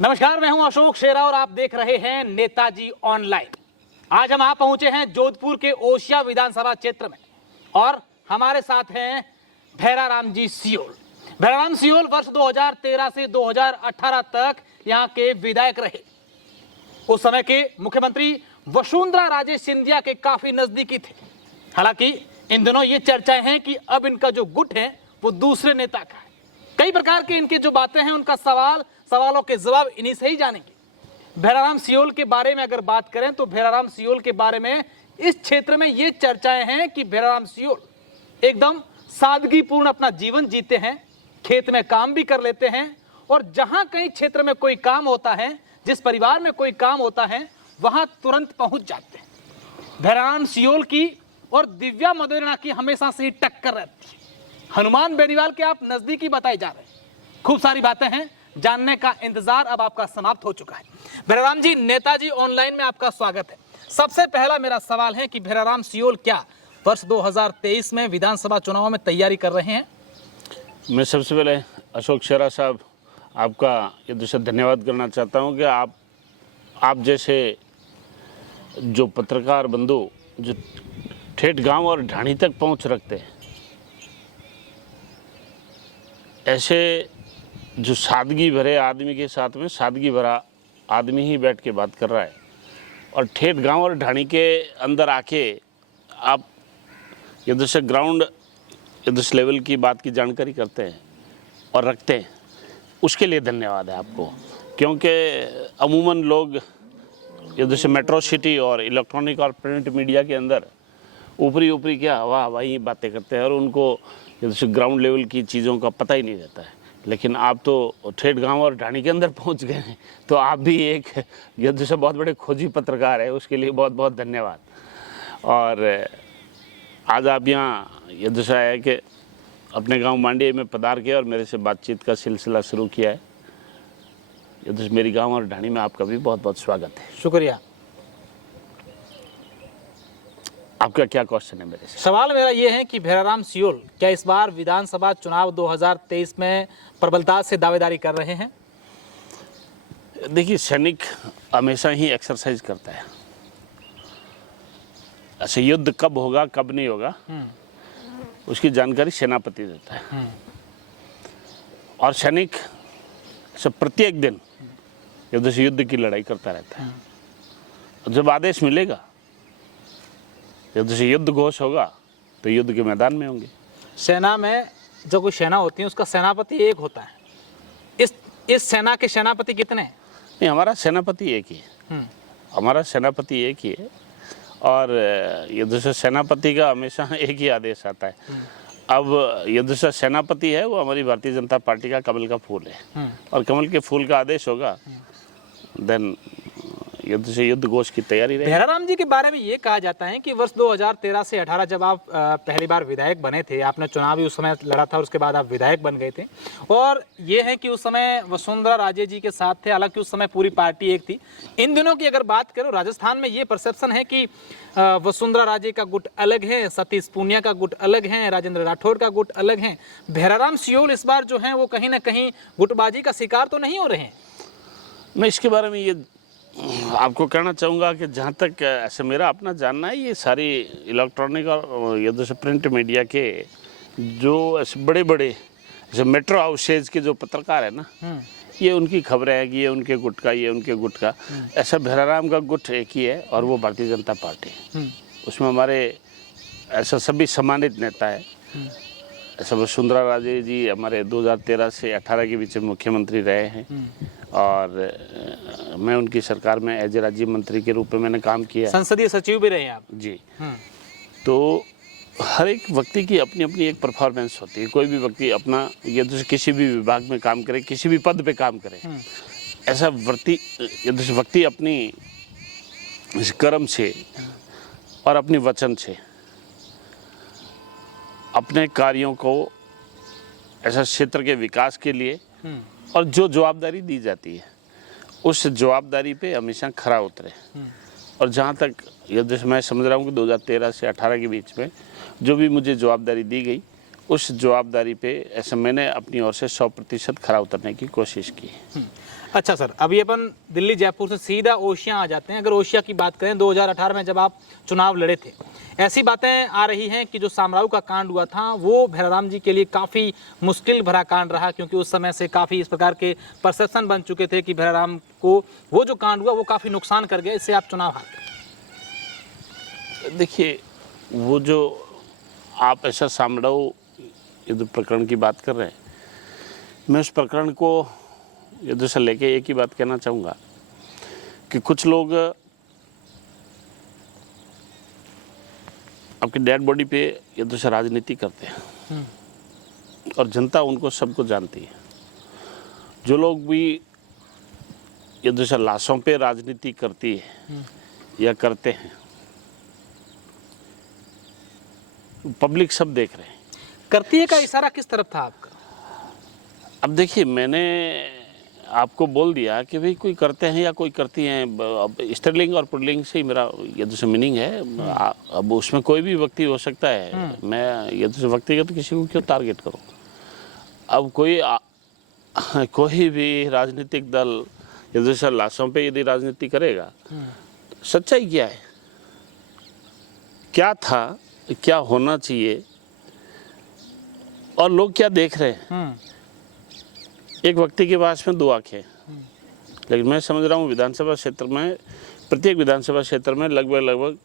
नमस्कार, मैं हूं अशोक शेरा और आप देख रहे हैं नेताजी ऑनलाइन। आज हम पहुंचे हैं जोधपुर के ओसिया विधानसभा क्षेत्र में और हमारे साथ हैं भैराराम जी सियोल। भैराराम सियोल वर्ष 2013 से 2018 तक यहां के विधायक रहे। उस समय के मुख्यमंत्री वसुंधरा राजे सिंधिया के काफी नजदीकी थे। हालांकि इन दिनों ये चर्चाएं हैं कि अब इनका जो गुट है वो दूसरे नेता का है। कई प्रकार के इनकी जो बातें हैं उनका सवालों के जवाब इन्हीं से ही जानेंगे। भैराराम सियोल के बारे में अगर बात करें तो भैराराम सियोल के बारे में इस क्षेत्र में ये चर्चाएं हैं कि भैराराम सियोल एकदम सादगीपूर्ण अपना जीवन जीते हैं, खेत में काम भी कर लेते हैं और जहां कहीं क्षेत्र में कोई काम होता है, जिस परिवार में कोई काम होता है, वहां तुरंत पहुंच जाते हैं। भैराराम सियोल की और दिव्या मदेरणा की हमेशा से ही टक्कर रहती है। हनुमान बेनीवाल के आप नजदीकी बताए जा रहे हैं। खूब सारी बातें हैं, जानने का इंतजार अब आपका समाप्त हो चुका है। भैराराम जी, नेताजी ऑनलाइन में आपका स्वागत है। सबसे पहला मेरा सवाल है कि भैराराम सियोल क्या वर्ष 2023 में विधानसभा चुनाव में तैयारी कर रहे हैं? मैं सबसे पहले अशोक शेरा साहब आपका ये दूसरा धन्यवाद करना चाहता हूँ कि आप जैसे जो पत्रकार बंधु जो ठेठ गांव और ढाणी तक पहुँच रखते हैं, ऐसे जो सादगी भरे आदमी के साथ में सादगी भरा आदमी ही बैठ के बात कर रहा है और ठेठ गांव और ढाणी के अंदर आके आप ये दूसरे ग्राउंड ये दूसरे लेवल की बात की जानकारी करते हैं और रखते हैं, उसके लिए धन्यवाद है आपको। क्योंकि अमूमन लोग ये दूसरे मेट्रो सिटी और इलेक्ट्रॉनिक और प्रिंट मीडिया के अंदर ऊपरी क्या हवाई बातें करते हैं और उनको ये दूसरे ग्राउंड लेवल की चीज़ों का पता ही नहीं रहता है। लेकिन आप तो ठेठ गांव और ढाणी के अंदर पहुंच गए हैं, तो आप भी एक ये दूसरे बहुत बड़े खोजी पत्रकार है, उसके लिए बहुत बहुत धन्यवाद। और आज आप यहाँ ये दूसरा है कि अपने गांव मांडे में पधार के और मेरे से बातचीत का सिलसिला शुरू किया है। ये दूसरे मेरी गांव और ढाणी में आपका भी बहुत बहुत स्वागत है। शुक्रिया। आपका क्या क्वेश्चन है मेरे से? सवाल मेरा ये है कि भैराराम सियोल क्या इस बार विधानसभा चुनाव 2023 में प्रबलता से दावेदारी कर रहे हैं? देखिए, सैनिक हमेशा ही एक्सरसाइज करता है। ऐसे युद्ध कब होगा कब नहीं होगा उसकी जानकारी सेनापति देता है और सैनिक सब प्रत्येक दिन युद्ध की लड़ाई करता रहता है। और जब आदेश मिलेगा, जब युद्ध घोष होगा, तो युद्ध के मैदान में होंगे। सेना में जो कोई सेना होती है उसका सेनापति एक होता है। इस सेना के सेनापति कितने हैं? नहीं, हमारा सेनापति एक ही है। हमारा सेनापति एक ही है और ये दूसरे सेनापति का हमेशा एक ही आदेश आता है। अब ये दूसरा सेनापति है वो हमारी भारतीय जनता पार्टी का कमल का फूल है और कमल के फूल का आदेश होगा, देन युद्ध घोष की तैयारी रहेगी। भैराराम जी के बारे में ये कहा जाता है कि वर्ष 2013 से 18 जब आप पहली बार विधायक बने थे, आपने चुनाव भी उस समय लड़ा था और उसके बाद आप विधायक बन गए थे। और ये है कि उस समय वसुंधरा राजे जी के साथ थे, हालांकि उस समय पूरी पार्टी एक थी। इन दिनों की अगर बात करो, राजस्थान में ये परसेप्शन है कि वसुंधरा राजे का गुट अलग है, सतीश पूनिया का गुट अलग है, राजेंद्र राठौर का गुट अलग है। भैराराम सियोल इस बार जो है वो कहीं ना कहीं गुटबाजी का शिकार तो नहीं हो रहे हैं? मैं इसके बारे में ये आपको कहना चाहूँगा कि जहाँ तक ऐसे मेरा अपना जानना है, ये सारी इलेक्ट्रॉनिक और ये दूसरे प्रिंट मीडिया के जो ऐसे बड़े बड़े जैसे मेट्रो हाउसेज के जो पत्रकार है ना, ये उनकी खबरें हैं कि ये उनके गुट का, ये उनके गुट का। ऐसा भैराराम का गुट एक ही है और वो भारतीय जनता पार्टी है। उसमें हमारे ऐसा सभी सम्मानित नेता है। ऐसा वसुंधरा राजे जी हमारे 2013 से 18 के बीच में मुख्यमंत्री रहे हैं और मैं उनकी सरकार में एज ए राज्य मंत्री के रूप में मैंने काम किया। संसदीय सचिव भी रहे हैं आप? जी। तो हर एक व्यक्ति की अपनी अपनी एक परफॉर्मेंस होती है। कोई भी व्यक्ति अपना ये तो किसी भी विभाग में काम करे, किसी भी पद पे काम करे, ऐसा व्यक्ति अपनी इस कर्म से और अपनी वचन से अपने कार्यों को ऐसा क्षेत्र के विकास के लिए और जो जवाबदारी दी जाती है उस जवाबदारी पे हमेशा खरा उतरे। और जहाँ तक ये मैं समझ रहा हूँ कि 2013 से 18 के बीच में जो भी मुझे जवाबदारी दी गई उस जवाबदारी पे ऐसे मैंने अपनी ओर से 100% खरा उतरने की कोशिश की। अच्छा सर, अभी अपन दिल्ली जयपुर से सीधा ओशिया आ जाते हैं। अगर ओशिया की बात करें, 2018 में जब आप चुनाव लड़े थे, ऐसी बातें आ रही हैं कि जो सामराऊ का कांड हुआ था वो भैराराम जी के लिए काफ़ी मुश्किल भरा कांड रहा, क्योंकि उस समय से काफ़ी इस प्रकार के परसेप्शन बन चुके थे कि भैराराम को वो जो कांड हुआ वो काफ़ी नुकसान कर गया, इससे आप चुनाव हार गए। देखिए, वो जो आप ऐसा सामराऊ युद्ध प्रकरण की बात कर रहे हैं, मैं उस प्रकरण को युद्ध से लेके एक ही बात कहना चाहूँगा कि कुछ लोग आपकी डेड बॉडी पे युद्ध से राजनीति करते हैं और जनता उनको सबको जानती है। जो लोग भी युद्ध से लाशों पे राजनीति करती है या करते हैं, पब्लिक सब देख रहे हैं। करती है का इशारा किस तरफ था आपका? अब देखिए, मैंने आपको बोल दिया कि भाई कोई करते हैं या कोई करती हैं। अब स्त्रीलिंग और पुल्लिंग से ही मेरा युद्ध से मीनिंग है। अब उसमें कोई भी व्यक्ति हो सकता है। मैं युद्ध से व्यक्तिगत किसी को क्यों टारगेट करूं? अब कोई भी राजनीतिक दल युद्ध से लाशों पे यदि राजनीति करेगा, सच्चाई क्या है, क्या था, क्या होना चाहिए और लोग क्या देख रहे हैं? एक व्यक्ति के पास में 2 आंखें, लेकिन मैं समझ रहा हूँ विधानसभा क्षेत्र में, प्रत्येक विधानसभा क्षेत्र में लगभग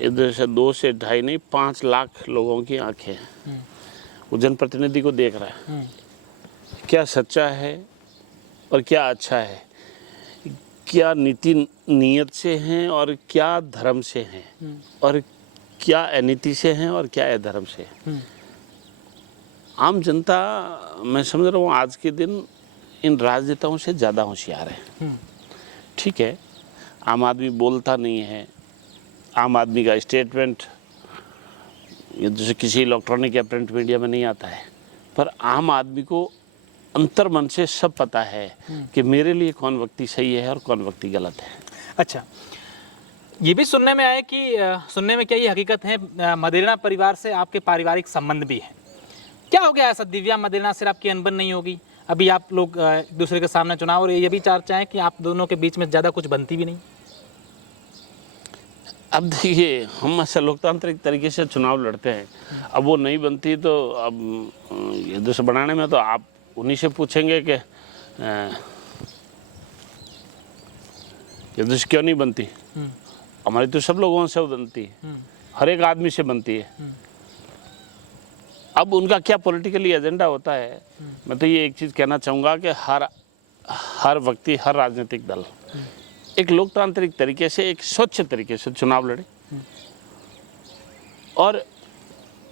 इधर से 2 से 2.5 नहीं 5 लाख लोगों की आंखें हैं। वो जनप्रतिनिधि को देख रहा है, क्या सच्चा है और क्या अच्छा है, क्या नीति नियत से हैं और क्या धर्म से हैं, और क्या अनीति से हैं और क्या अधर्म से हैं। आम जनता, मैं समझ रहा हूँ आज के दिन इन राजनेताओं से ज़्यादा होशियार है। ठीक है, आम आदमी बोलता नहीं है, आम आदमी का स्टेटमेंट जैसे किसी इलेक्ट्रॉनिक या प्रिंट मीडिया में नहीं आता है, पर आम आदमी को अंतर मन से सब पता है कि मेरे लिए कौन व्यक्ति सही है और कौन व्यक्ति गलत है। अच्छा, ये भी सुनने में आया कि सुनने में क्या ये हकीकत है, मदेरणा परिवार से आपके पारिवारिक संबंध भी हैं। क्या हो गया ऐसा दिव्या मदेरणा से आपकी अनबन नहीं होगी? अभी आप लोग एक दूसरे के सामने चुनाव, और ये भी चर्चा है कि आप दोनों के बीच में ज़्यादा कुछ बनती भी नहीं। अब देखिए, हम ऐसा लोकतांत्रिक तरीके से चुनाव लड़ते हैं, अब वो नहीं बनती तो अब युद्ध से बनाने में तो आप उन्हीं से पूछेंगे कि युद्ध से क्यों नहीं बनती। हमारी तो सब लोगों से बनती है, हर एक आदमी से बनती है। अब उनका क्या पॉलिटिकली एजेंडा होता है, मैं तो ये एक चीज़ कहना चाहूँगा कि हर व्यक्ति, हर राजनीतिक दल एक लोकतांत्रिक तरीके से, एक स्वच्छ तरीके से चुनाव लड़े। और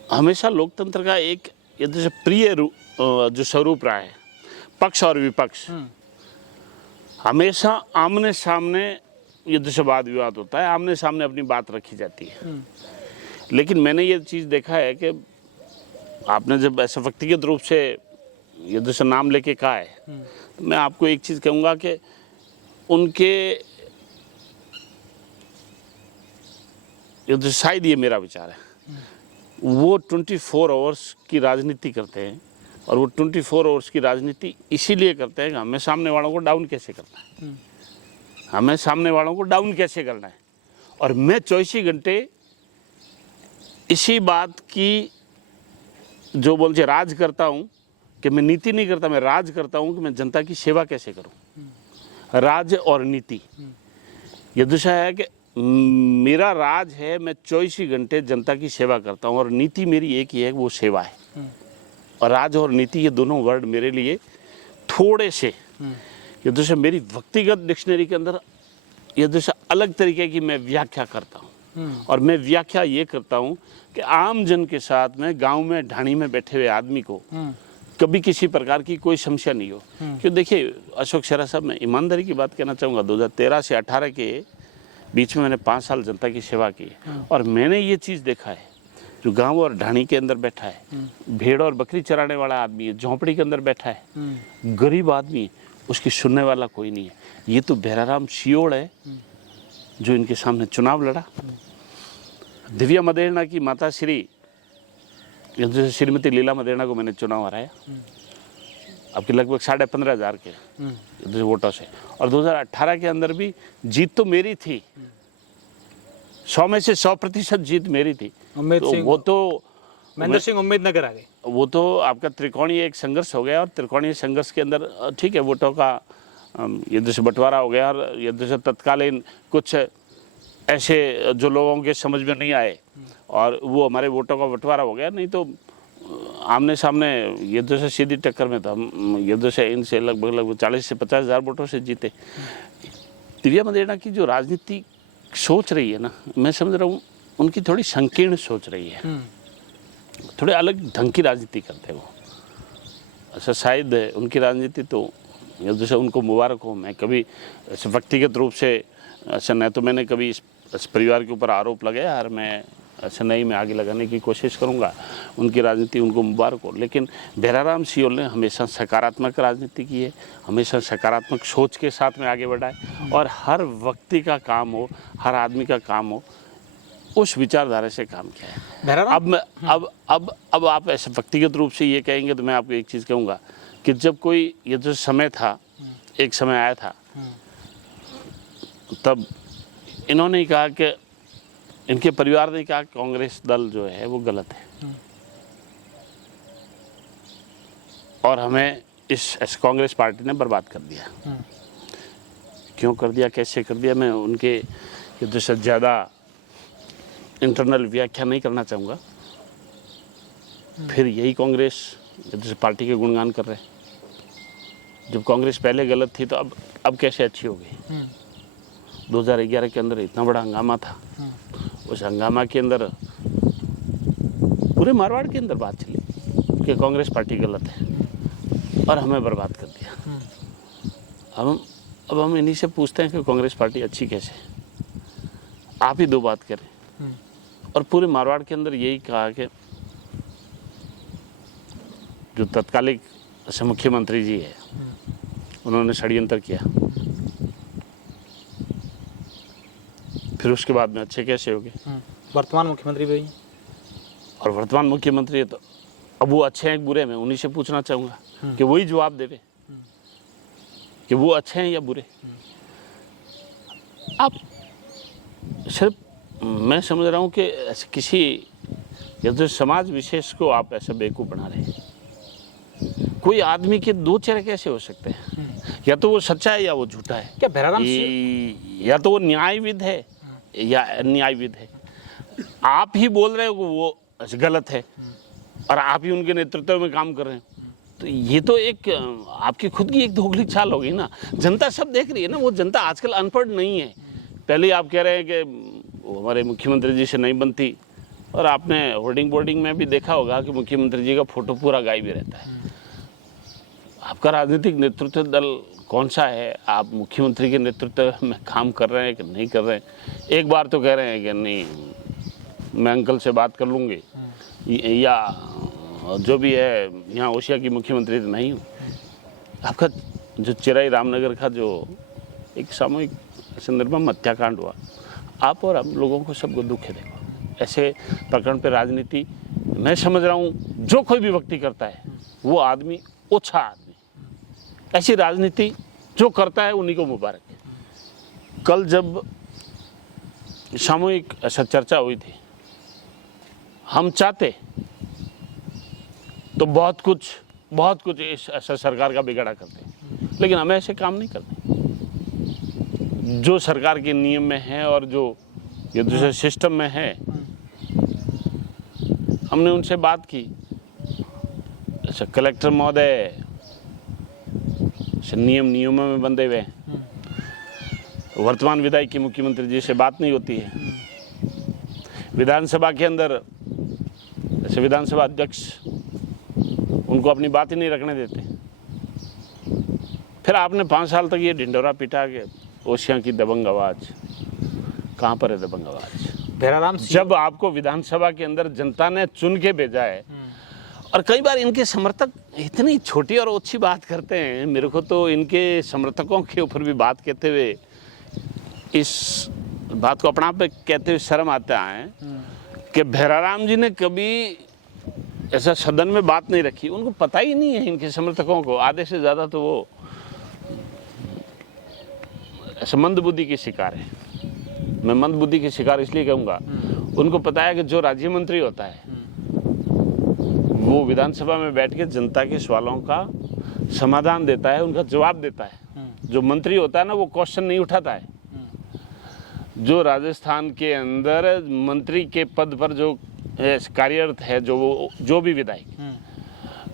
हमेशा लोकतंत्र का एक युद्ध से प्रिय जो स्वरूप रहा है, पक्ष और विपक्ष, हमेशा आमने सामने युद्ध से वाद विवाद होता है, आमने सामने अपनी बात रखी जाती है। लेकिन मैंने ये चीज़ देखा है कि आपने जब ऐसा व्यक्तिगत रूप से युद्ध से नाम लेके कहा है, तो मैं आपको एक चीज़ कहूँगा कि उनके युद्ध, शायद ये मेरा विचार है, वो 24 आवर्स की राजनीति करते हैं, और वो 24 आवर्स की राजनीति इसीलिए करते हैं कि हमें सामने वालों को डाउन कैसे करना है, हमें सामने वालों को डाउन कैसे करना है। और मैं 24 घंटे इसी बात की, जो बोलते राज करता हूँ, कि मैं नीति नहीं करता, मैं राज करता हूँ कि मैं जनता की सेवा कैसे करूँ। राज और नीति, ये दूसरा है कि मेरा राज है, मैं 24 घंटे जनता की सेवा करता हूँ, और नीति मेरी एक ही है, वो सेवा है। और राज और नीति, ये दोनों वर्ड मेरे लिए थोड़े से, ये दूसरा मेरी व्यक्तिगत डिक्शनरी के अंदर ये दूसरा अलग तरीके की मैं व्याख्या करता हूँ। और मैं व्याख्या ये करता हूँ कि आम जन के साथ में, गांव में ढाणी में बैठे हुए आदमी को कभी किसी प्रकार की कोई समस्या नहीं हो। क्यों, देखिए अशोक शेरा साहब, मैं ईमानदारी की बात कहना चाहूँगा, 2013 से 18 के बीच में मैंने 5 साल जनता की सेवा की, और मैंने ये चीज़ देखा है, जो गांव और ढाणी के अंदर बैठा है, भेड़ और बकरी चराने वाला आदमी है, झोंपड़ी के अंदर बैठा है, गरीब आदमी, उसकी सुनने वाला कोई नहीं है। ये तो भैराराम सियोड़ है जो इनके सामने चुनाव लड़ा। दिव्या मदेरणा की माता श्री जैसे श्रीमती लीला मदेना को मैंने चुनाव हराया आपके लगभग 15,500 के जैसे वोटों से, और 2018 के अंदर भी जीत तो मेरी थी, 100 में से 100% जीत मेरी थी। उम्मीद तो सिंह, वो तो महेंद्र सिंह उम्मीदनगर आ गए। वो तो आपका त्रिकोणीय एक संघर्ष हो गया, और त्रिकोणीय संघर्ष के अंदर ठीक है वोटों का ये जैसे बंटवारा हो गया, और ये जैसे तत्कालीन कुछ ऐसे जो लोगों के समझ में नहीं आए और वो हमारे वोटों का बंटवारा हो गया। नहीं तो आमने सामने ये जैसे सीधी टक्कर में था, हम ये जैसे इनसे लगभग 40 से 50,000 वोटों से जीते। दिव्या मदेना की जो राजनीति सोच रही है ना, मैं समझ रहा हूँ उनकी थोड़ी संकीर्ण सोच रही है, थोड़े अलग ढंग की राजनीति करते हैं वो। ऐसा शायद उनकी राजनीति तो जैसे उनको मुबारक हो। मैं कभी ऐसे व्यक्तिगत रूप से ऐसा न तो मैंने कभी इस परिवार के ऊपर आरोप लगाया, और मैं ऐसा नहीं, मैं आगे लगाने की कोशिश करूंगा, उनकी राजनीति उनको मुबारक हो। लेकिन भैराराम सियोल ने हमेशा सकारात्मक राजनीति की है, हमेशा सकारात्मक सोच के साथ में आगे बढ़ा है, और हर व्यक्ति का काम हो, हर आदमी का काम हो, उस विचारधारा से काम किया है। अब आप ऐसे व्यक्तिगत रूप से ये कहेंगे तो मैं आपको एक चीज़ कहूँगा कि जब कोई ये जो समय था, एक समय आया था, तब इन्होंने ही कहा कि इनके परिवार ने कहा कांग्रेस दल जो है वो गलत है, और हमें इस कांग्रेस पार्टी ने बर्बाद कर दिया। क्यों कर दिया, कैसे कर दिया, मैं उनके ये तो से ज़्यादा इंटरनल व्याख्या नहीं करना चाहूँगा। फिर यही कांग्रेस जैसे पार्टी के गुणगान कर रहे हैं। जब कांग्रेस पहले गलत थी तो अब कैसे अच्छी हो गई। 2011 के अंदर इतना बड़ा हंगामा था, उस हंगामा के अंदर पूरे मारवाड़ के अंदर बात चली कि कांग्रेस पार्टी गलत है और हमें बर्बाद कर दिया। अब हम इन्हीं से पूछते हैं कि कांग्रेस पार्टी अच्छी कैसे, आप ही दो बात करें। और पूरे मारवाड़ के अंदर यही कहा कि जो तत्कालिक मुख्यमंत्री जी है उन्होंने षड्यंत्र किया, फिर उसके बाद में अच्छे कैसे हो गए। वर्तमान मुख्यमंत्री भी, और वर्तमान मुख्यमंत्री है तो अब वो अच्छे हैं बुरे, मैं उन्हीं से पूछना चाहूँगा कि वही जवाब देवे कि वो अच्छे हैं या बुरे। आप सिर्फ, मैं समझ रहा हूँ कि ऐसे किसी या तो समाज विशेष को आप ऐसा बेवकूफ़ बना रहे हैं। कोई आदमी के दो चेहरे कैसे हो सकते हैं, या तो वो सच्चा है या वो झूठा है। क्या भैराराम या तो वो न्यायविद है या अन्यायविद है। आप ही बोल रहे हो कि वो गलत है और आप ही उनके नेतृत्व में काम कर रहे हैं, तो ये तो एक आपकी खुद की एक दोगली चाल हो गई ना। जनता सब देख रही है ना, वो जनता आजकल अनपढ़ नहीं है। पहले आप कह रहे हैं कि वो हमारे मुख्यमंत्री जी से नहीं बनती, और आपने होर्डिंग बोर्डिंग में भी देखा होगा कि मुख्यमंत्री जी का फोटो पूरा गायब रहता है। आपका राजनीतिक नेतृत्व दल कौन सा है, आप मुख्यमंत्री के नेतृत्व में काम कर रहे हैं कि नहीं कर रहे हैं। एक बार तो कह रहे हैं कि नहीं, मैं अंकल से बात कर लूँगी, या जो भी है यहाँ ओशिया की मुख्यमंत्री तो नहीं हूँ। आपका जो चिराई रामनगर का जो एक सामूहिक निर्मम हत्याकांड हुआ, आप और हम लोगों को सबको दुख है। देखो ऐसे प्रकरण पे राजनीति, मैं समझ रहा हूँ जो कोई भी व्यक्ति करता है वो आदमी ओछा आदमी, ऐसी राजनीति जो करता है उन्हीं को मुबारक है। कल जब सामूहिक ऐसा चर्चा हुई थी, हम चाहते तो बहुत कुछ इस ऐसा सरकार का बिगाड़ा करते, लेकिन हम ऐसे काम नहीं करते। जो सरकार के नियम में है और जो ये दूसरे सिस्टम में है, हमने उनसे बात की। अच्छा, कलेक्टर महोदय नियमों में बंधे हुए हैं। वर्तमान विधायक की मुख्यमंत्री जी से बात नहीं होती है। विधानसभा के अंदर जैसे विधानसभा अध्यक्ष उनको अपनी बात ही नहीं रखने देते। फिर आपने 5 साल तक ये ढिंडोरा पिटा के ओशिया की दबंग आवाज, कहाँ पर है दबंग आवाज। भैराराम जब आपको विधानसभा के अंदर जनता ने चुन के भेजा है, और कई बार इनके समर्थक इतनी छोटी और ओछी बात करते हैं, मेरे को तो इनके समर्थकों के ऊपर भी बात कहते हुए, इस बात को अपना पे कहते हुए शर्म आता है कि भैराराम जी ने कभी ऐसा सदन में बात नहीं रखी। उनको पता ही नहीं है, इनके समर्थकों को आधे से ज़्यादा तो वो ऐसा मंदबुद्धि के शिकार है। मैं मंदबुद्धि के शिकार इसलिए कहूँगा, उनको पता है कि जो राज्य मंत्री होता है वो विधानसभा में बैठ के जनता के सवालों का समाधान देता है, उनका जवाब देता है। जो मंत्री होता है ना, वो क्वेश्चन नहीं उठाता है। जो राजस्थान के अंदर मंत्री के पद पर जो कार्यरत है, जो भी विधायक,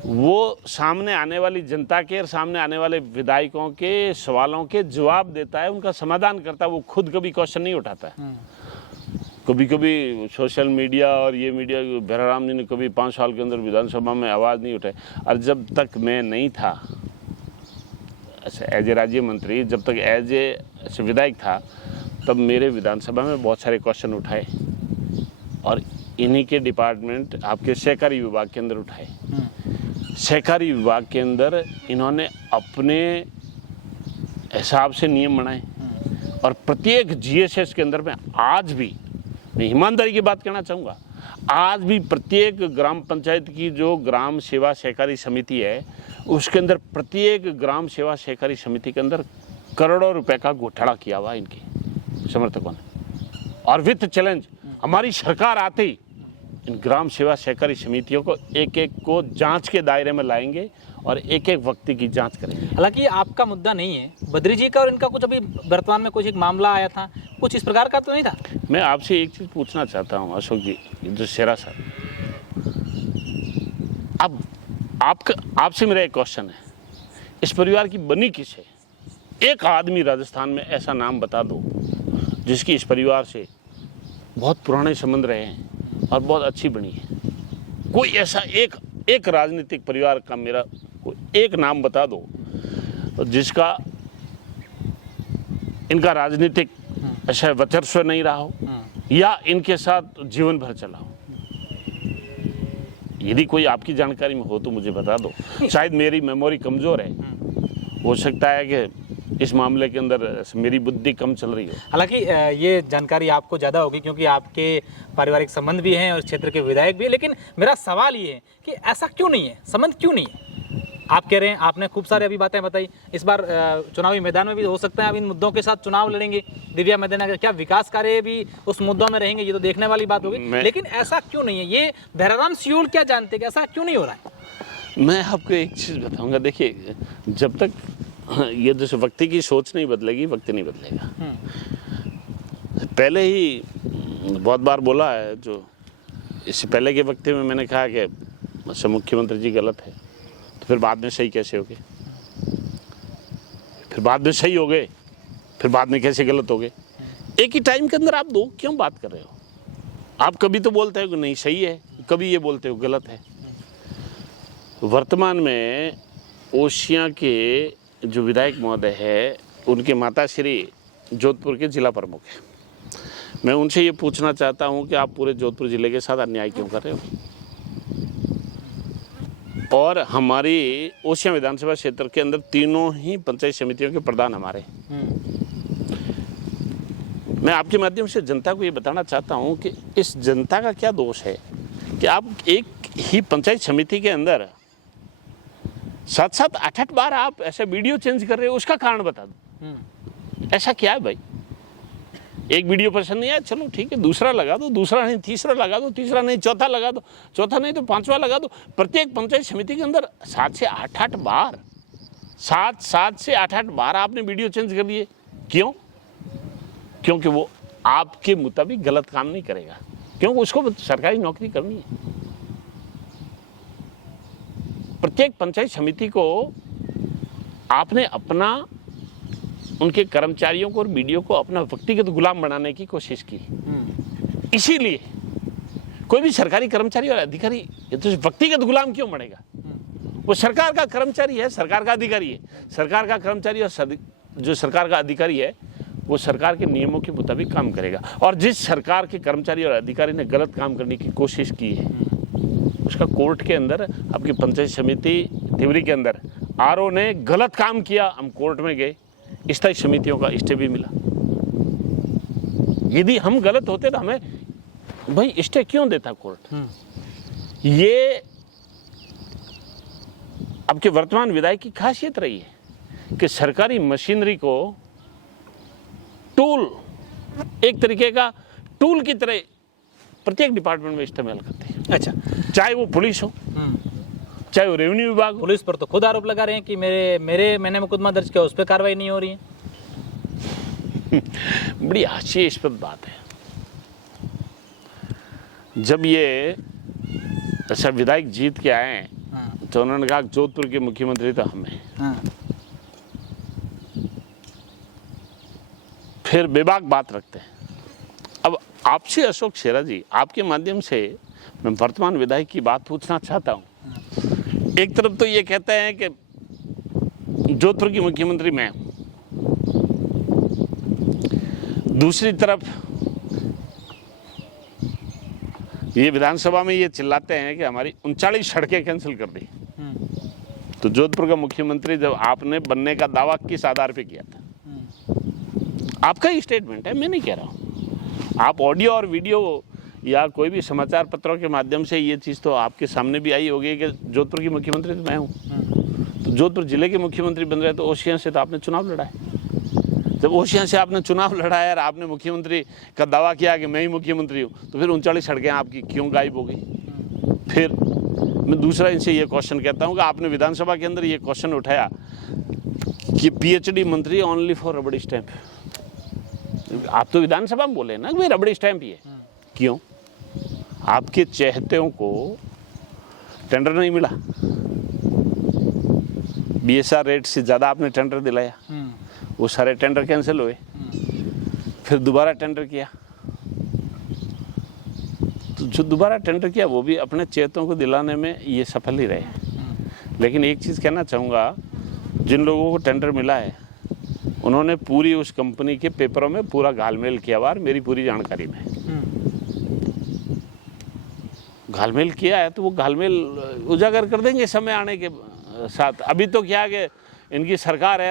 वो सामने आने वाली जनता के और सामने आने वाले विधायकों के सवालों के जवाब देता है, उनका समाधान करता है। वो खुद कभी क्वेश्चन नहीं उठाता है। कभी कभी सोशल मीडिया और ये मीडिया, भैराराम जी ने कभी 5 साल के अंदर विधानसभा में आवाज़ नहीं उठाई। और जब तक मैं नहीं था एज ए राज्य मंत्री, जब तक एज ए विधायक था, तब मेरे विधानसभा में बहुत सारे क्वेश्चन उठाए और इन्हीं के डिपार्टमेंट आपके सहकारी विभाग के अंदर उठाए। सहकारी विभाग के अंदर इन्होंने अपने हिसाब से नियम बनाए और प्रत्येक जीएसएस के अंदर में आज भी, मैं ईमानदारी की बात कहना चाहूँगा, आज भी प्रत्येक ग्राम पंचायत की जो ग्राम सेवा सहकारी समिति है, उसके अंदर प्रत्येक ग्राम सेवा सहकारी समिति के अंदर करोड़ों रुपए का घोटाला किया हुआ इनके समर्थकों ने। और वित्त चैलेंज हमारी सरकार आते ही इन ग्राम सेवा सहकारी समितियों को एक एक को जांच के दायरे में लाएंगे और एक एक व्यक्ति की जांच करेंगे। हालांकि आपका मुद्दा नहीं है, बद्री जी का और इनका कुछ अभी वर्तमान में कुछ एक मामला आया था, कुछ इस प्रकार का तो नहीं था? मैं आपसे एक चीज़ पूछना चाहता हूँ अशोक जी, जो शेरा साहब, अब आपसे मेरा एक क्वेश्चन है, इस परिवार की बनी किस है? एक आदमी राजस्थान में ऐसा नाम बता दो जिसकी इस परिवार से बहुत पुराने संबंध रहे हैं और बहुत अच्छी बनी है। कोई ऐसा एक राजनीतिक परिवार का मेरा कोई एक नाम बता दो जिसका इनका राजनीतिक ऐसा वर्चस्व नहीं रहा हो या इनके साथ जीवन भर चला हो। यदि कोई आपकी जानकारी में हो तो मुझे बता दो। शायद मेरी मेमोरी कमज़ोर है, हो सकता है कि इस मामले के अंदर मेरी बुद्धि कम चल रही हो। हालांकि ये जानकारी आपको ज़्यादा होगी क्योंकि आपके पारिवारिक संबंध भी हैं और क्षेत्र के विधायक भी हैं, लेकिन मेरा सवाल ये है कि ऐसा क्यों नहीं है, संबंध क्यों नहीं है? आप कह रहे हैं, आपने खूब सारी अभी बातें बताई, इस बार चुनावी मैदान में भी हो सकता है आप इन मुद्दों के साथ चुनाव लड़ेंगे। दिव्या मैदान का क्या विकास कार्य भी उस मुद्दों में रहेंगे, ये तो देखने वाली बात होगी। लेकिन ऐसा क्यों नहीं है? ये भैराराम सियोल क्या जानते हैं कि ऐसा क्यों नहीं हो रहा है? मैं आपको एक चीज़ बताऊंगा, देखिए, जब तक ये जैसे व्यक्ति की सोच नहीं बदलेगी, वक्त नहीं बदलेगा। पहले ही बहुत बार बोला है, जो इससे पहले के वक्त में मैंने कहा कि मुख्यमंत्री जी गलत है, तो फिर बाद में सही कैसे हो गए? फिर बाद में सही हो गए, फिर बाद में कैसे गलत हो गए? एक ही टाइम के अंदर आप दो क्यों बात कर रहे हो? आप कभी तो बोलते हो कि नहीं सही है, कभी ये बोलते हो गलत है। वर्तमान में ओशिया के जो विधायक महोदय है, उनके माताश्री जोधपुर के जिला प्रमुख हैं। मैं उनसे ये पूछना चाहता हूँ कि आप पूरे जोधपुर जिले के साथ अन्याय क्यों कर रहे हो? और हमारी ओशिया विधानसभा क्षेत्र के अंदर तीनों ही पंचायत समितियों के प्रधान हमारे। मैं आपके माध्यम से जनता को ये बताना चाहता हूँ कि इस जनता का क्या दोष है कि आप एक ही पंचायत समिति के अंदर 7-7, 8-8 बार आप ऐसा वीडियो चेंज कर रहे हो, उसका कारण बता दो। ऐसा क्या है भाई? एक वीडियो पसंद नहीं आया, चलो ठीक है, दूसरा लगा दो, दूसरा नहीं तीसरा लगा दो, तीसरा नहीं चौथा लगा दो, चौथा नहीं तो पांचवा लगा दो। प्रत्येक पंचायत समिति के अंदर 7 से 8-8 बार 7 से 8-8 बार आपने वीडियो चेंज कर लिए। क्यों? क्योंकि वो आपके मुताबिक गलत काम नहीं करेगा, क्योंकि उसको सरकारी नौकरी करनी है। प्रत्येक पंचायत समिति को आपने अपना, उनके कर्मचारियों को और वीडियो को अपना व्यक्तिगत गुलाम बनाने की कोशिश की। इसीलिए कोई भी सरकारी कर्मचारी और अधिकारी ये तो व्यक्तिगत गुलाम क्यों बनेगा? वो सरकार का कर्मचारी है, सरकार का अधिकारी है। सरकार का कर्मचारी और जो सरकार का अधिकारी है वो सरकार के नियमों के मुताबिक काम करेगा। और जिस सरकार के कर्मचारी और अधिकारी ने गलत काम करने की कोशिश की है, उसका कोर्ट के अंदर, आपकी पंचायत समिति तिवरी के अंदर आरओ ने गलत काम किया, हम कोर्ट में गए, स्थायी समितियों का स्टे भी मिला। यदि हम गलत होते तो हमें भाई स्टे क्यों देता कोर्ट? ये आपके वर्तमान विधायक की खासियत रही है कि सरकारी मशीनरी को टूल, एक तरीके का टूल की तरह प्रत्येक डिपार्टमेंट में इस्तेमाल करते हैं। अच्छा, चाहे वो पुलिस हो, चाहे वो रेवेन्यू विभाग हो। पुलिस पर तो खुद आरोप लगा रहे हैं कि मैंने मुकदमा दर्ज किया, उस पर कार्रवाई नहीं हो रही है। बड़ी हास्यास्पद बात है। जब ये ऐसा विधायक जीत के आए तो उन्होंने कहा जोधपुर के मुख्यमंत्री तो हम हैं। फिर बेबाक बात रखते हैं। अब आपसे अशोक शेरा जी, आपके माध्यम से मैं वर्तमान विधायक की बात पूछना चाहता हूं। एक तरफ तो ये कहते हैं कि जोधपुर की मुख्यमंत्री मैं हूं, दूसरी तरफ ये विधानसभा में ये चिल्लाते हैं कि हमारी 39 सड़कें कैंसिल कर दी। तो जोधपुर का मुख्यमंत्री जब आपने बनने का दावा किस आधार पे किया था? आपका ही स्टेटमेंट है, मैं नहीं कह रहा हूं। आप ऑडियो और वीडियो या कोई भी समाचार पत्रों के माध्यम से ये चीज़ तो आपके सामने भी आई होगी कि जोधपुर की मुख्यमंत्री तो मैं हूँ। तो जोधपुर जिले के मुख्यमंत्री बन रहे तो ओशियां से तो आपने चुनाव लड़ा है। जब ओशियां से आपने चुनाव लड़ा है और आपने मुख्यमंत्री का दावा किया कि मैं ही मुख्यमंत्री हूँ, तो फिर 39 सड़कें आपकी क्यों गायब हो गई? फिर मैं दूसरा इनसे ये क्वेश्चन कहता हूँ कि आपने विधानसभा के अंदर ये क्वेश्चन उठाया कि PhD मंत्री ओनली फॉर रबड़ स्टैंप। आप तो विधानसभा में बोले ना कि रबड़ स्टैंप ही है। क्यों? आपके चहेतों को टेंडर नहीं मिला, BSR रेट से ज़्यादा आपने टेंडर दिलाया, वो सारे टेंडर कैंसिल हुए। फिर दोबारा टेंडर किया, तो जो दोबारा टेंडर किया वो भी अपने चहेतों को दिलाने में ये सफल ही रहे। लेकिन एक चीज़ कहना चाहूँगा, जिन लोगों को टेंडर मिला है उन्होंने पूरी उस कंपनी के पेपरों में पूरा घालमेल किया हुआ, मेरी पूरी जानकारी में घालमेल किया है। तो वो घालमेल उजागर कर देंगे समय आने के साथ। अभी तो क्या है कि इनकी सरकार है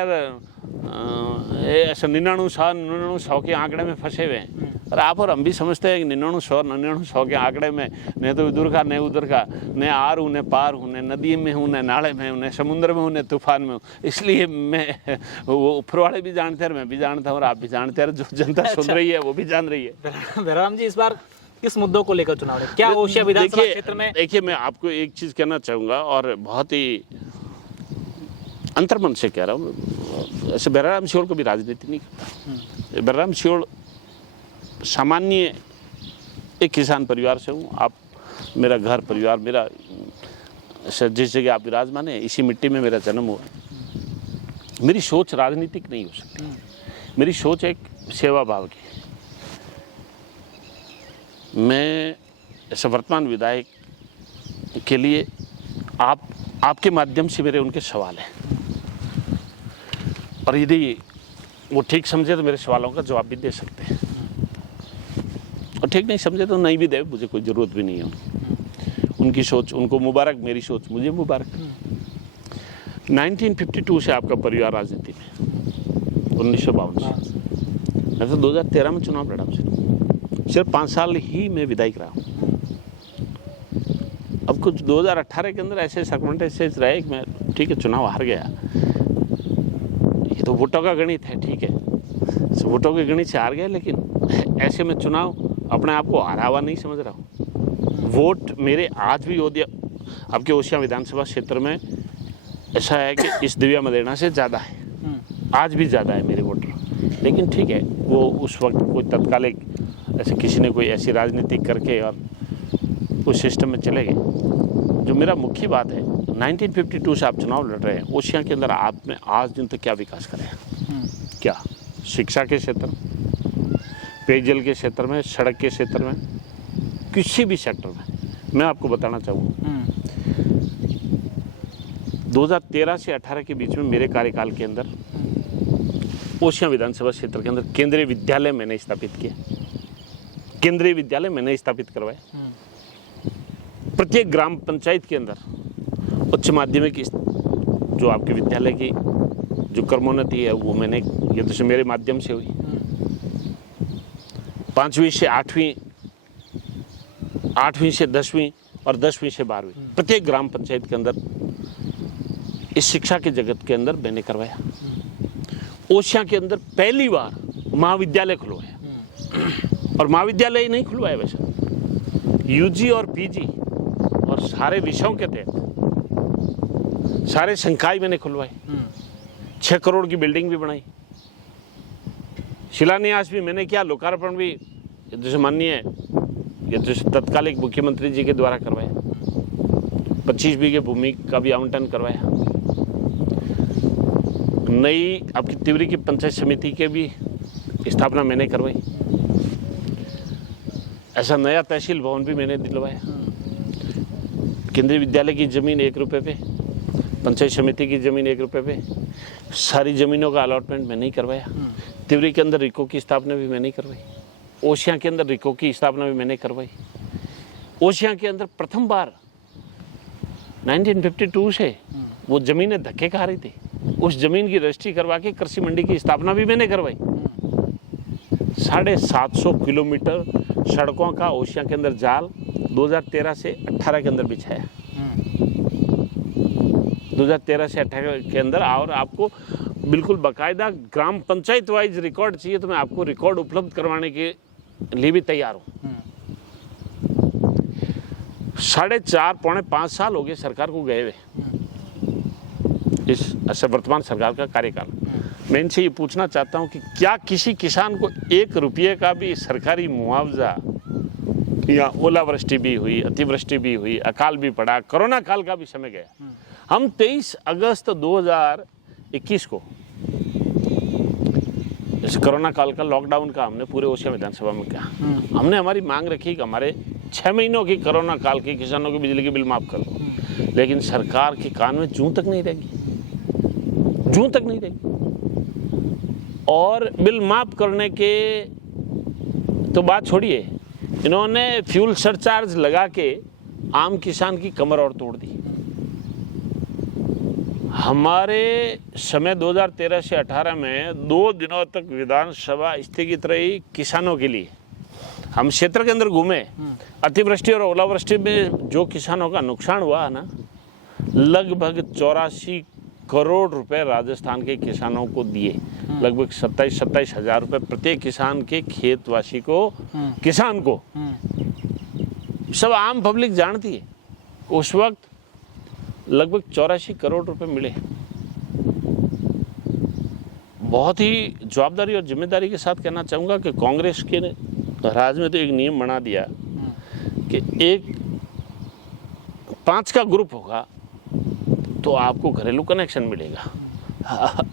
ऐसा 99-100 के आंकड़े में फंसे हुए हैं। और आप और हम भी समझते हैं कि 99-100 के आंकड़े में न तो इधर का न उधर का, न आर हूँ न पार हूँ, न नदी में हूँ न नाले में हूँ, न समुद्र में हूँ न तूफान में हूँ। इसलिए मैं वो ऊपर वाले भी जानते हैं, मैं भी जानता हूँ और आप भी जानते हैं, जो जनता सुन रही है वो भी जान रही है। भैराराम जी, इस बार किस मुद्दों को लेकर चुनाव है? क्या ओशिया विधानसभा क्षेत्र में? देखिए, मैं आपको एक चीज़ कहना चाहूँगा और बहुत ही अंतर्मन से कह रहा हूँ। ऐसे भैराराम सियोल को भी राजनीति नहीं करता। भैराराम सियोल सामान्य एक किसान परिवार से हूँ। आप मेरा घर परिवार, मेरा जिस जगह आप विराजमान है इसी मिट्टी में मेरा जन्म हुआ। मेरी सोच राजनीतिक नहीं हो सकती। मेरी सोच एक सेवा भाव की। मैं ऐसे वर्तमान विधायक के लिए आपके माध्यम से मेरे उनके सवाल हैं, और यदि वो ठीक समझे तो मेरे सवालों का जवाब भी दे सकते हैं, और ठीक नहीं समझे तो नहीं भी दे, मुझे कोई ज़रूरत भी नहीं है। उनकी सोच उनको मुबारक, मेरी सोच मुझे मुबारक। 1952 से आपका परिवार राजनीति में, 1952 से। मैं तो 2013 में चुनाव लड़ा, सिर्फ 5 साल ही मैं विधायक रहा हूँ। अब कुछ 2018 के अंदर ऐसे सर्कमस्टेंसेस रहे कि मैं ठीक है चुनाव हार गया। ये तो वोटों का गणित है, ठीक है, वोटों के गणित से हार गए, लेकिन ऐसे में चुनाव अपने आप को हारा हुआ नहीं समझ रहा हूँ। वोट मेरे आज भी हो दिया आपके ओशिया विधानसभा क्षेत्र में ऐसा है कि इस दिव्या मदेना से ज़्यादा है, आज भी ज़्यादा है मेरे वोटर। लेकिन ठीक है, वो उस वक्त कोई तत्कालिक ऐसे किसी ने कोई ऐसी राजनीति करके और उस सिस्टम में चले गए। जो मेरा मुख्य बात है, 1952 से आप चुनाव लड़ रहे हैं, ओशिया के अंदर आपने आज दिन तक क्या विकास करा है? क्या शिक्षा के क्षेत्र में, पेयजल के क्षेत्र में, सड़क के क्षेत्र में, किसी भी सेक्टर में? मैं आपको बताना चाहूँगा 2013 से 18 के बीच में मेरे कार्यकाल के अंदर ओशिया विधानसभा क्षेत्र के अंदर केंद्रीय विद्यालय मैंने स्थापित किया, केंद्रीय विद्यालय मैंने स्थापित करवाए। प्रत्येक ग्राम पंचायत के अंदर उच्च माध्यमिक जो आपके विद्यालय की जो क्रमोन्नति है वो मैंने, ये तो मेरे माध्यम से हुई। 5वीं से 8वीं, 8वीं से 10वीं और 10वीं से 12वीं प्रत्येक ग्राम पंचायत के अंदर इस शिक्षा के जगत के अंदर मैंने करवाया। ओशिया के अंदर पहली बार महाविद्यालय खुलवाया, और महाविद्यालय ही नहीं खुलवाया वैसे, यूजी और पीजी और सारे विषयों के तहत सारे संकाय मैंने खुलवाए। 6 करोड़ की बिल्डिंग भी बनाई, शिलान्यास भी मैंने किया, लोकार्पण भी जैसे माननीय जैसे तत्कालिक मुख्यमंत्री जी के द्वारा करवाया। 25 बीघे भूमि का भी आवंटन करवाया। नई आपकी तिवरी की पंचायत समिति के भी स्थापना मैंने करवाई। ऐसा नया तहसील भवन भी मैंने दिलवाया। केंद्रीय विद्यालय की जमीन 1 रुपये पे, पंचायत समिति की जमीन 1 रुपये पे, सारी जमीनों का अलॉटमेंट मैंने ही करवाया। तिवरी के अंदर रिको की स्थापना भी मैंने ही करवाई। ओशिया के अंदर रिको की स्थापना भी मैंने करवाई। ओशिया के अंदर प्रथम बार 1952 से वो जमीनें धक्के खा रही थी, उस जमीन की रजिस्ट्री करवा के कृषि मंडी की स्थापना भी मैंने करवाई। 750 किलोमीटर सड़कों का ओशिया के अंदर जाल 2013 से 18 के अंदर बिछाया। 2013 से 18 के अंदर, और आपको बिल्कुल बाकायदा ग्राम पंचायत वाइज रिकॉर्ड चाहिए तो मैं आपको रिकॉर्ड उपलब्ध करवाने के लिए भी तैयार हूँ। 4.5 पौने 5 साल हो गए सरकार को गए हुए, इस वर्तमान सरकार का कार्यकाल। मैं इनसे ये पूछना चाहता हूँ कि क्या किसी किसान को 1 रुपये का भी सरकारी मुआवजा, या ओलावृष्टि भी हुई, अतिवृष्टि भी हुई, अकाल भी पड़ा, कोरोना काल का भी समय गया। हम 23 अगस्त 2021 को इस कोरोना काल का लॉकडाउन का हमने पूरे ओशिया विधानसभा में किया। हमने हमारी मांग रखी कि हमारे 6 महीनों की कोरोना काल की किसानों की बिजली के बिल माफ कर दो, लेकिन सरकार के कान में जूं तक नहीं रहेगी, जूं तक नहीं रहेगी। और बिल माफ करने के तो बात छोड़िए, इन्होंने फ्यूल सरचार्ज लगा के आम किसान की कमर और तोड़ दी। हमारे समय 2013 से 18 में 2 दिनों तक विधानसभा स्थगित रही किसानों के लिए। हम क्षेत्र के अंदर घूमे, अतिवृष्टि और ओलावृष्टि में जो किसानों का नुकसान हुआ है ना, लगभग 84 करोड़ रुपए राजस्थान के किसानों को दिए। लगभग 27 हजार रुपए प्रत्येक किसान के खेतवासी को, किसान को। सब आम पब्लिक जानती है, उस वक्त लगभग 84 करोड़ रुपए मिले। बहुत ही जवाबदारी और जिम्मेदारी के साथ कहना चाहूँगा कि कांग्रेस के राज में तो एक नियम बना दिया कि 5 का ग्रुप होगा तो आपको घरेलू कनेक्शन मिलेगा।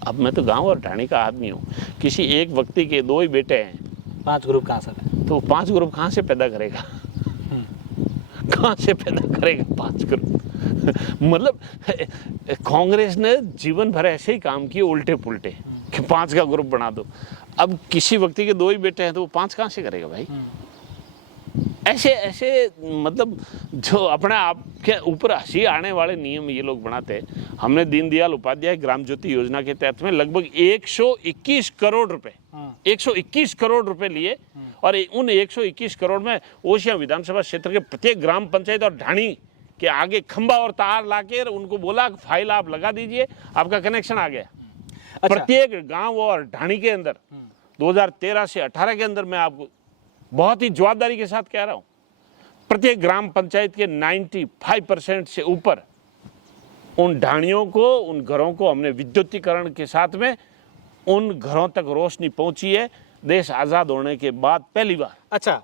अब मैं तो गांव और ढाणी का आदमी हूँ, किसी एक व्यक्ति के 2 ही बेटे हैं, 5 ग्रुप कहाँ से है? तो 5 ग्रुप कहाँ से पैदा करेगा? कहाँ से पैदा करेगा 5 ग्रुप? मतलब कांग्रेस ने जीवन भर ऐसे ही काम किए उल्टे पुल्टे कि 5 का ग्रुप बना दो। अब किसी व्यक्ति के 2 ही बेटे हैं तो वो 5 कहाँ से करेगा भाई? ऐसे मतलब जो अपने आप के ऊपर हंसी आने वाले नियम ये लोग बनाते हैं। हमने दीनदयाल उपाध्याय ग्राम ज्योति योजना के तहत में लगभग 121 करोड़ रुपए 121 करोड़ रुपए लिए, और उन 121 करोड़ में ओशिया विधानसभा क्षेत्र के प्रत्येक ग्राम पंचायत और ढाणी के आगे खंबा और तार लाके उनको बोला फाइल आप लगा दीजिए, आपका कनेक्शन आ गया। अच्छा। प्रत्येक गांव और ढाणी के अंदर 2013 से 18 के अंदर मैं आपको बहुत ही जवाबदारी के साथ कह रहा हूं, प्रत्येक ग्राम पंचायत के 95% से ऊपर उन ढाणियों को, उन घरों को हमने विद्युतीकरण के साथ में उन घरों तक रोशनी पहुंची है देश आज़ाद होने के बाद पहली बार। अच्छा,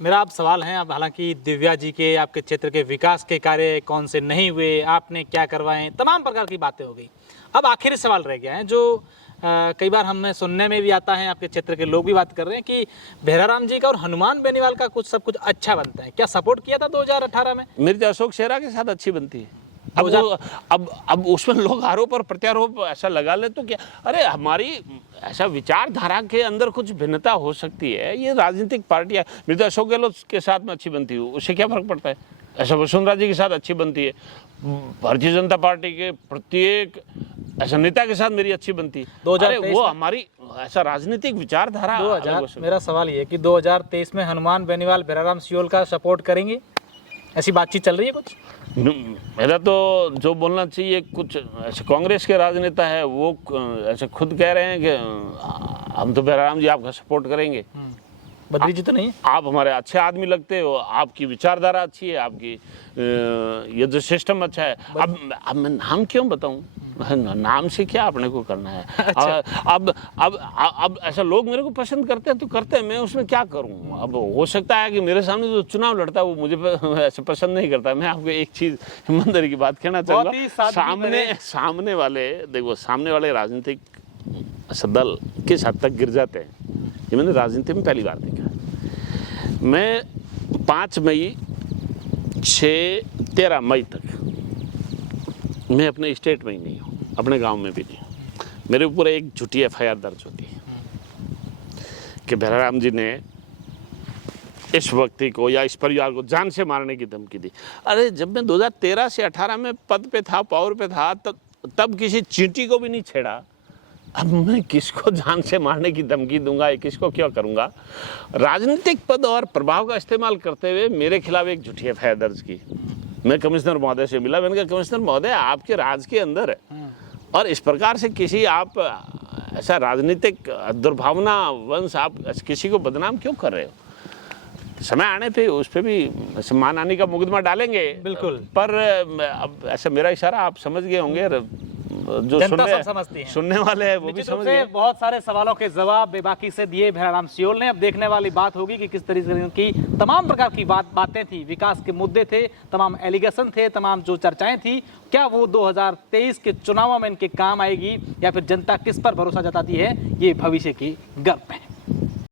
मेरा आप सवाल है, अब हालांकि दिव्या जी के आपके क्षेत्र के विकास के कार्य कौन से नहीं हुए, आपने क्या करवाए, तमाम प्रकार की बातें हो गई। अब आखिरी सवाल रह गया है जो कई बार हमें सुनने में भी आता है, आपके क्षेत्र के लोग भी बात कर रहे हैं कि भैराराम जी का और हनुमान बेनीवाल का सब कुछ अच्छा बनता है। क्या सपोर्ट किया था 2018 में? मेरी तो अशोक शेरा के साथ अच्छी बनती है। अब उसमें लोग आरोप और प्रत्यारोप ऐसा लगा ले तो क्या, अरे हमारी ऐसा विचारधारा के अंदर कुछ भिन्नता हो सकती है, ये राजनीतिक पार्टियां। मेरी तो अशोक गहलोत के साथ में अच्छी बनती है, उससे क्या फर्क पड़ता है? ऐसा वसुंधरा जी के साथ अच्छी बनती है, भारतीय जनता पार्टी के प्रत्येक ऐसा नेता के साथ मेरी अच्छी बनती है। वो हमारी ऐसा राजनीतिक विचारधारा। मेरा सवाल ये कि 2023 में हनुमान बेनीवाल भैराराम सियोल का सपोर्ट करेंगे, ऐसी बातचीत चल रही है कुछ? मेरा तो जो बोलना चाहिए, कुछ ऐसे कांग्रेस के राजनेता है वो ऐसे खुद कह रहे हैं कि हम तो बहराम जी आपका सपोर्ट करेंगे। बद्री जी तो नहीं? आप हमारे अच्छे आदमी लगते हो, आपकी विचारधारा अच्छी है, आपकी ये जो सिस्टम अच्छा है। अब मैं नाम क्यों बताऊं? नाम से क्या अपने को करना है? अच्छा। अब ऐसा लोग मेरे को पसंद करते हैं तो करते हैं, मैं उसमें क्या करूं? अब हो सकता है कि मेरे सामने जो चुनाव लड़ता है वो मुझे ऐसे पसंद नहीं करता। मैं आपको एक चीज ईमानदारी की बात कहना चाहूंगा, सामने वाले देखो, सामने वाले राजनीतिक दल किस हद तक गिर जाते हैं ये मैंने राजनीति में पहली बार देखा। मैं 5 मई 13 मई तक मैं अपने स्टेट में ही नहीं हूँ, अपने गांव में भी नहीं हूँ। मेरे ऊपर एक झूठी FIR दर्ज होती है कि बहराम जी ने इस व्यक्ति को या इस परिवार को जान से मारने की धमकी दी। अरे जब मैं 2013 से 18 में पद पे था, पावर पे था, तब किसी चींटी को भी नहीं छेड़ा। अब मैं किसको जान से मारने की धमकी दूंगा, किसको क्या करूंगा? राजनीतिक पद और प्रभाव का इस्तेमाल करते हुए मेरे खिलाफ एक झूठी FIR दर्ज की। मैं कमिश्नर महोदय से मिला, मैंने कहा कमिश्नर महोदय आपके राज के अंदर है और इस प्रकार से किसी आप ऐसा राजनीतिक दुर्भावना वंश आप किसी को बदनाम क्यों कर रहे हो? समय आने पे उस पर भी सम्मान आने का मुकदमा डालेंगे बिल्कुल, पर अब ऐसा मेरा इशारा आप समझ गए होंगे, जो सुनने वाले हैं वो भी समझ गए। बहुत सारे सवालों के जवाब बेबाकी से दिए बहराम सियोल ने। अब देखने वाली बात होगी कि किस तरीके की तमाम प्रकार की बातें थी, विकास के मुद्दे थे, तमाम एलिगेशन थे, तमाम जो चर्चाएं थी, क्या वो 2023 के चुनावों में इनके काम आएगी या फिर जनता किस पर भरोसा जताती है, ये भविष्य की गप है।